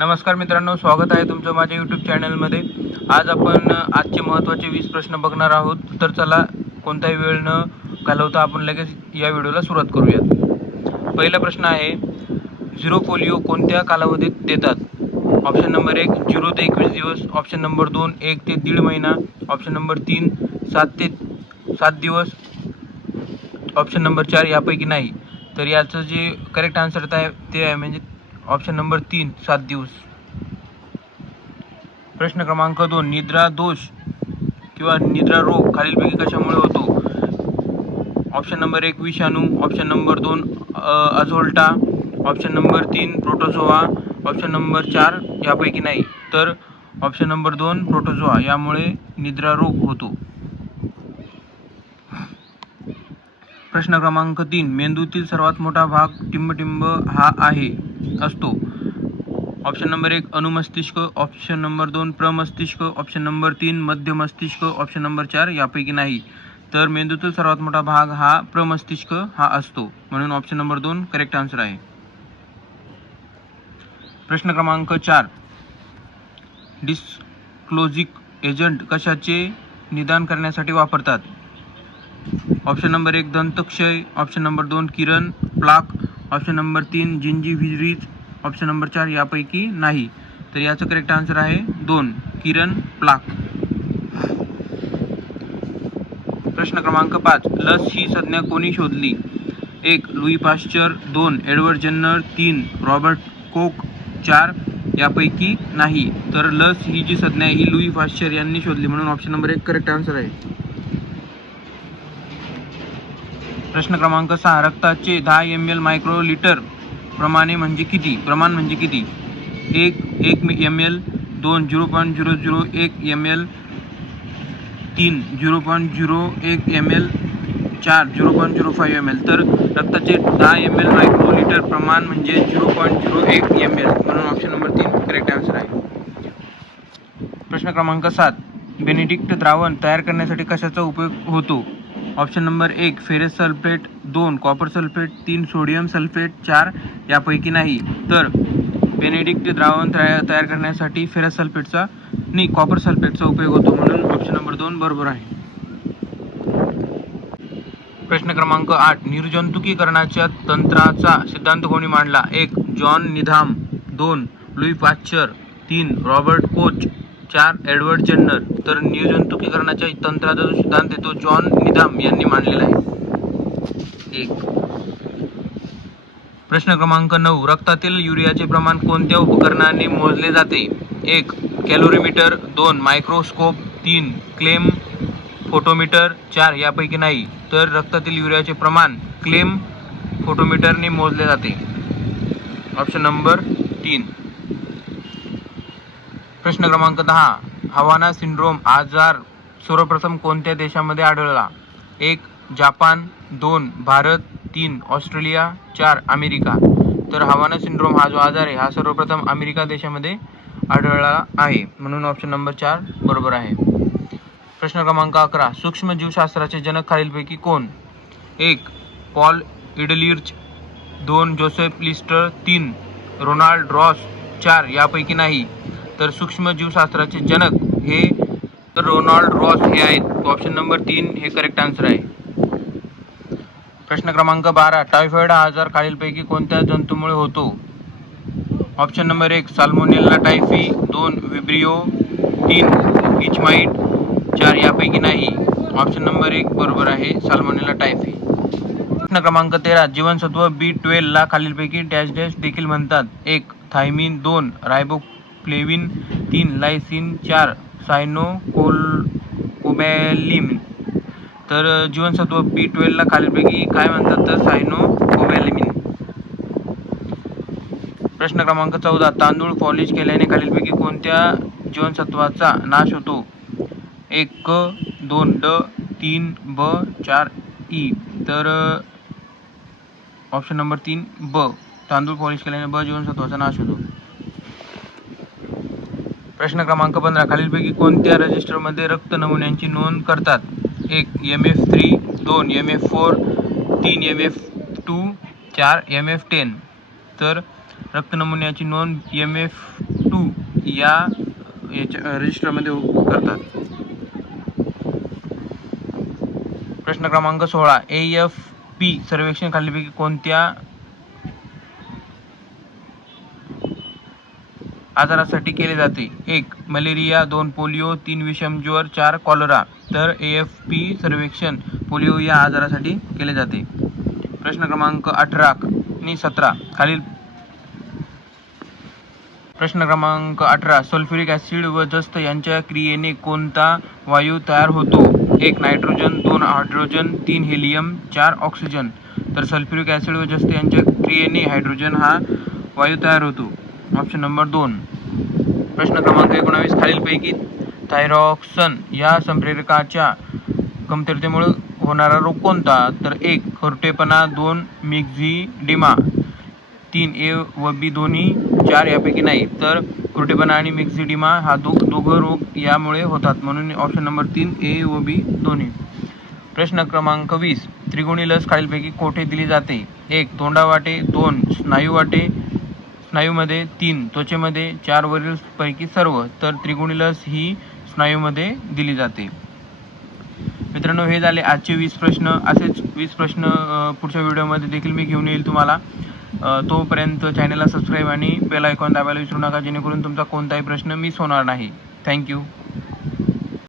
नमस्कार मित्रांनो, स्वागत आहे तुमचं माझ्या यूट्यूब चॅनलमध्ये। आज आपण आजचे महत्त्वाचे 20 प्रश्न बघणार आहोत। तर चला कोणताही वेळ न घालवता आपण लगेच या व्हिडिओला सुरुवात करूया। पहिला प्रश्न आहे, झिरो पोलिओ कोणत्या कालावधीत देतात? ऑप्शन नंबर 1 0 ते 21 दिवस, ऑप्शन नंबर 2 1 ते 1.5 महिना, ऑप्शन नंबर 3 7 ते 7 दिवस, ऑप्शन नंबर 4 यापैकी नाही। तर याचं जे करेक्ट आन्सर ते आहे म्हणजे ऑप्शन नंबर 3 7 दिवस। प्रश्न क्रमांक 2, निद्रा दोष किंवा निद्रा रोग खालीलपैकी कशामुळे होतो? ऑप्शन नंबर 1 विषाणू, ऑप्शन नंबर 2 अझोल्टा, option number 3 protozoa, option number 4 यापैकी नाही। तर ऑप्शन नंबर 2 प्रोटोझोआ यामुळे निद्रा रोग होतो। प्रश्न क्रमांक 3, मेंदूतील सर्वात मोठा भाग टिंबटिंब हा असतो। ऑप्शन नंबर 1 अनुमस्तिष्क, ऑप्शन नंबर 2 प्रमस्तिष्क, ऑप्शन नंबर 3 मध्य मस्तिष्क, ऑप्शन नंबर 4 यापैकी नाही। तर मेंदूतील सर्वात मोठा भाग हा प्रमस्तिष्क हा असतो, म्हणून ऑप्शन नंबर 2 करेक्ट आन्सर आहे। प्रश्न क्रमांक 4, डिस्क्लोजिक एजंट कशाचे निदान करण्यासाठी वापरतात? ऑप्शन नंबर 1 दंतक्षय, ऑप्शन नंबर 2 किरण प्लाक, ऑप्शन नंबर 3 जिंजिव्हिरीज, ऑप्शन नंबर 4 यापैकी नाही। तर याचं करेक्ट आन्सर आहे 2 किरण प्लाक। प्रश्न क्रमांक 5, लस ही संज्ञा कोणी शोधली? 1 Louis Pasteur, 2 Edward Jenner, 3 Robert Koch, 4 यापैकी नाही। तर लस ही जी संज्ञा आहे ही लुई पाश्चर यांनी शोधली, म्हणून ऑप्शन नंबर 1 करेक्ट आन्सर आहे। प्रश्न क्रमांक 6, रक्ताचे 10 ml मायक्रोलिटर प्रमाण म्हणजे किती? 1 ml, 2 0.001 ml, 3 0.01 ml, 4 0.05 ml। तर रक्ताचे 10 ml मायक्रोलिटर प्रमाण म्हणजे 0.01 ml, म्हणून ऑप्शन नंबर 3 करेक्ट आन्सर आहे। प्रश्न क्रमांक 7, बेनेडिक्ट द्रावण तयार करण्यासाठी कशाचा उपयोग होतो? Option number 1 ferrous sulphate, 2 copper sulphate, 3 sodium sulphate, 4 यापैकी नाही। तर बेनेडिक्ट द्रावण तयार करण्यासाठी फेरस सल्फेटचा नाही कॉपर सल्फेटचा उपयोग होतो, म्हणून ऑप्शन नंबर 2 बरोबर आहे। प्रश्न क्रमांक 8, निर्जंतुकीकरणाच्या तंत्राचा सिद्धांत कोणी मांडला? 1 John Needham, 2 Louis Pasteur, 3 Robert Koch, 4 Edward Jenner. तर निर्जंतुकीकरणाच्या तंत्राचा जो सिद्धांत आहे तो जॉन निधाम यांनी मांडलेला आहे। 1 प्रश्न क्रमांक 9, रक्तातील युरियाचे प्रमाण कोणत्या उपकरणाने मोजले जाते? 1 कॅलोरीमीटर, 2 मायक्रोस्कोप, 3 क्लेम फोटोमीटर, 4 यापैकी नाही। तर रक्तातील युरियाचे प्रमाण क्लेम फोटोमीटरने मोजले जाते, ऑप्शन नंबर 3। प्रश्न क्रमांक 10, हवाना सिंड्रोम आजार सर्वप्रथम कोणत्या देशामध्ये आढळला? 1 जापान, 2 भारत, 3 ऑस्ट्रेलिया, 4 अमेरिका। तर हवाना सिंड्रोम हा जो आजार आहे हा सर्वप्रथम अमेरिका देशामध्ये आढळला आहे, म्हणून ऑप्शन नंबर 4 बरोबर आहे। प्रश्न क्रमांक 11, सूक्ष्म जीवशास्त्राचे जनक खालीलपैकी कोण? 1 Paul Ehrlich, 2 Joseph Lister, 3 Ronald Ross, 4 यापैकी नाही। तर सूक्ष्म जीवशास्त्राचे जनक हे रोनाल्ड रॉस हे आहेत, ऑप्शन नंबर 3 हे करेक्ट आन्सर आहे। प्रश्न क्रमांक 12, टायफॉइड हा आजार खालीलपैकी कोणत्या जंतूमुळे होतो? Option number 1 salmonella typhi, 2 vibrio, 3 हीच माइट, 4 यापैकी नाही। ऑप्शन नंबर 1 बरोबर आहे साल्मोनेला टायफी। प्रश्न क्रमांक 13, जीवनसत्व B12 ला खालीलपैकी डॅश डॅश देखील म्हणतात? 1 थायमिन, 2 रायबोफ्लेविन, 3 लायसिन, 4 सायनोकोबॅलामिन। तर जीवनसत्व B12 ला खालीलपैकी काय म्हणतात? तर सायनोकोबॅलामिन। प्रश्न क्रमांक 14, तांदूळ पॉलिश केल्याने खालीलपैकी कोणत्या जीवनसत्वाचा नाश होतो? 1 क, 2 ड, 3 ब, 4 ई। तर ऑप्शन नंबर 3 ब, तांदूळ पॉलिश केल्याने ब जीवनसत्वाचा नाश होतो। प्रश्न क्रमांक 15, खालीलपैकी कोणत्या रजिस्टरमध्ये रक्त नमुन्यांची नोंद करतात? 1 MF3, 2 MF4, 3 MF2, 4 MF10। तर रक्त नमुन्याची नोंद MF 2 याच्या रजिस्टरमध्ये करतात. प्रश्न क्रमांक 16. AFP सर्वेक्षण खालीलपैकी कोणत्या आजारासाठी केले जाते? 1. मलेरिया, 2. पोलिओ, 3. विषमज्वर, 4. कॉलरा. तर AFP सर्वेक्षण पोलिओ या आजारासाठी केले जाते. प्रश्न क्रमांक 18 आणि 17 खालील प्रश्न क्रमांक 18. सल्फ्युरिक ॲसिड व जस्त यांच्या क्रियेने कोणता वायू तयार होतो? 1. नायट्रोजन, 2. हायड्रोजन, 3. हेलियम, 4. ऑक्सिजन. तर सल्फ्युरिक ॲसिड व जस्त यांच्या क्रियेने हायड्रोजन हा वायू तयार होतो. Option number 2. प्रश्न क्रमांक 19. खालीलपैकी थायरॉक्सन या संप्रेरकाच्या कमतरतेमुळे होणारा रोग कोणता? तर 1. खुरटेपणा, 2. मिक्झिडिमा, 3. A व B दोन्ही, 4 यापैकी नाही. तर खुरटेपणा आणि मिक्झिडिमा हा दोघं रोग यामुळे होतात, म्हणून ऑप्शन नंबर 3 A व B दोन्ही. प्रश्न क्रमांक 20. त्रिगुणी लस खालीलपैकी कोठे दिली जाते? 1. तोंडावाटे, 2. स्नायूमध्ये, 3. त्वचेमध्ये, 4. वरील पैकी सर्व. तर त्रिगुणी लस ही स्नायूमध्ये दिली जाते. मित्रांनो, हे झाले आजचे 20 प्रश्न. असेच 20 प्रश्न पुढच्या व्हिडिओमध्ये देखील मी घेऊन येईल तुम्हाला. तोपर्यंत चॅनलला सबस्क्राईब आणि बेल आयकॉन दाबायला विसरू नका, जेणेकरून तुमचा कोणताही प्रश्न मिस होणार नाही. थँक्यू.